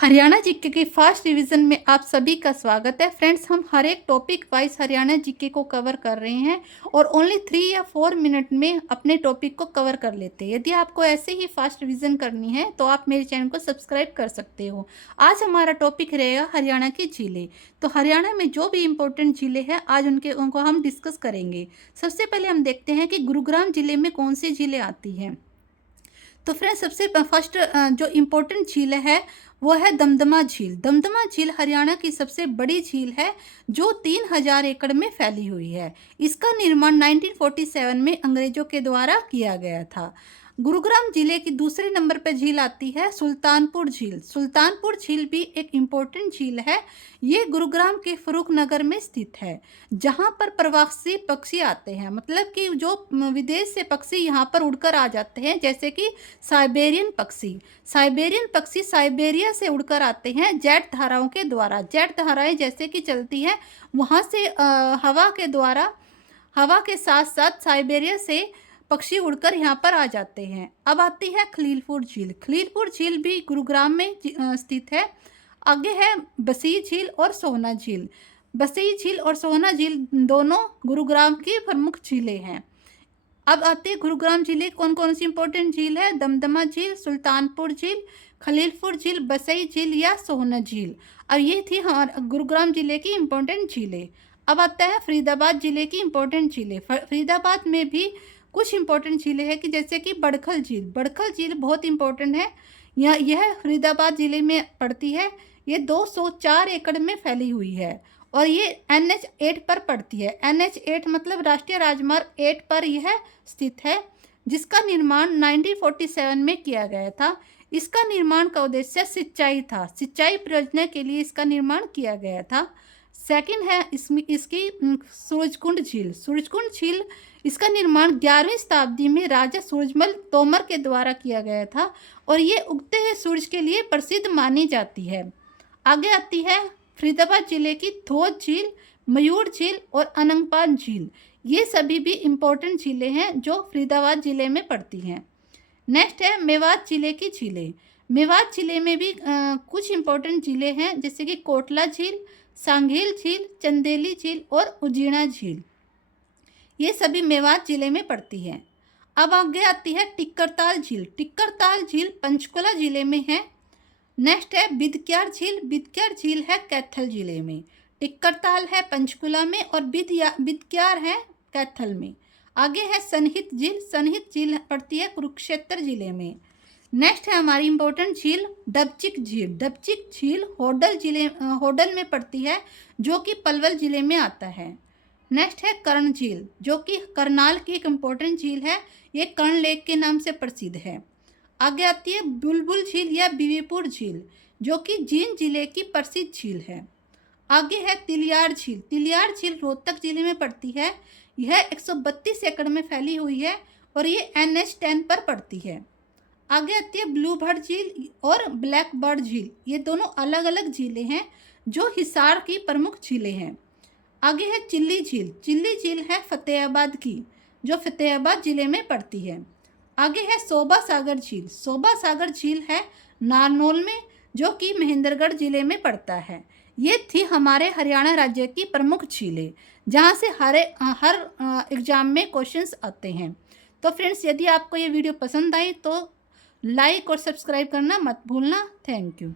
Haryana GK के fast revision में आप सभी का स्वागत है। फ्रेंड्स, हम हर एक टॉपिक वाइज हरियाणा जीके को कवर कर रहे हैं और ओनली 3 या 4 मिनट में अपने टॉपिक को कवर कर लेते हैं। यदि आपको ऐसे ही फास्ट रिवीजन करनी है तो आप मेरे चैनल को सब्सक्राइब कर सकते हो। आज हमारा टॉपिक रहेगा हरियाणा की झीलें। तो हरियाणा में जो भी इम्पोर्टेंट झीलें हैं आज उनको हम डिस्कस करेंगे। सबसे पहले हम देखते हैं कि गुरुग्राम जिले में कौन सी झीलें आती हैं। तो फ्रेंड्स, सबसे फर्स्ट जो इम्पोर्टेंट झील है वो है दमदमा झील। दमदमा झील हरियाणा की सबसे बड़ी झील है जो 3000 एकड़ में फैली हुई है। इसका निर्माण 1947 में अंग्रेजों के द्वारा किया गया था। गुरुग्राम जिले की दूसरे नंबर पर झील आती है सुल्तानपुर झील। सुल्तानपुर झील भी एक इम्पोर्टेंट झील है। ये गुरुग्राम के फरूख नगर में स्थित है, जहाँ पर प्रवासी पक्षी आते हैं, मतलब कि जो विदेश से पक्षी यहाँ पर उड़कर आ जाते हैं, जैसे कि साइबेरियन पक्षी साइबेरिया से उड़कर आते हैं जेट धाराओं के द्वारा। जेट धाराएं जैसे कि चलती हैं वहाँ से हवा के साथ साथ साइबेरिया से पक्षी उड़कर यहाँ पर आ जाते हैं। अब आती है खलीलपुर झील। खलीलपुर झील भी गुरुग्राम में स्थित है। आगे है बसी झील और सोहना झील। बसी झील और सोहना झील दोनों गुरुग्राम की प्रमुख झीलें हैं। अब आते हैं गुरुग्राम जिले कौन कौन सी इंपॉर्टेंट झील है। दमदमा झील, सुल्तानपुर झील, खलीलपुर झील, बसई झील या सोहना झील। अब ये थी हमारे गुरुग्राम जिले की इम्पोर्टेंट झीलें। अब आता है फरीदाबाद जिले की इम्पोर्टेंट झीलें। फरीदाबाद में भी कुछ इंपॉर्टेंट झीलें हैं कि जैसे कि बड़खल झील बहुत इंपॉर्टेंट है। यह फरीदाबाद जिले में पड़ती है। ये 204 एकड़ में फैली हुई है और ये NH 8 पर पड़ती है। NH 8 मतलब राष्ट्रीय राजमार्ग 8 पर यह स्थित है, जिसका निर्माण 1947 में किया गया था। इसका निर्माण का उद्देश्य सिंचाई था। सिंचाई परियोजना के लिए इसका निर्माण किया गया था। सेकंड है इसकी सूरजकुंड झील। इसका निर्माण 11वीं शताब्दी में राजा सूरजमल तोमर के द्वारा किया गया था और ये उगते हुए सूरज के लिए प्रसिद्ध मानी जाती है। आगे आती है फरीदाबाद जिले की धोद झील, मयूर झील और अनंगपाल झील। ये सभी भी इम्पोर्टेंट झीलें हैं जो फरीदाबाद जिले में पड़ती हैं। नेक्स्ट है मेवात जिले की झीलें। मेवात जिले में भी कुछ इम्पोर्टेंट झीलें हैं, जैसे कि कोटला झील, सांघील झील, चंदेली झील और उजीना झील। ये सभी मेवात जिले में पड़ती है। अब आगे आती है टिक्करताल झील पंचकुला जिले में है। नेक्स्ट है बिदक्यार झील है कैथल जिले में। टिक्करताल है पंचकुला में और बिदक्यार है कैथल में। आगे है सनहित झील पड़ती है कुरुक्षेत्र जिले में। नेक्स्ट है हमारी इम्पोर्टेंट झील डबचिक झील होडल में पड़ती है, जो कि पलवल जिले में आता है। नेक्स्ट है कर्ण झील, जो कि करनाल की एक इम्पोर्टेंट झील है। ये कर्ण लेक के नाम से प्रसिद्ध है। आगे आती है बुलबुल झील या बीवीपुर झील, जो कि जींद जिले की प्रसिद्ध झील है। आगे है तिलियार झील रोहतक जिले में पड़ती है। यह 132 एकड़ में फैली हुई है और ये NH 10 पर पड़ती है। आगे आती है ब्लू बर्ड झील और ब्लैक बर्ड झील। ये दोनों अलग अलग झीलें हैं जो हिसार की प्रमुख झीलें हैं। आगे है चिल्ली झील है फतेहाबाद की, जो फतेहाबाद जिले में पड़ती है। आगे है शोभा सागर झील है नारनौल में, जो कि महेंद्रगढ़ जिले में पड़ता है। ये थी हमारे हरियाणा राज्य की प्रमुख झीलें, जहाँ से हर एग्जाम में क्वेश्चंस आते हैं। तो फ्रेंड्स, यदि आपको ये वीडियो पसंद आई तो लाइक और सब्सक्राइब करना मत भूलना। Thank you.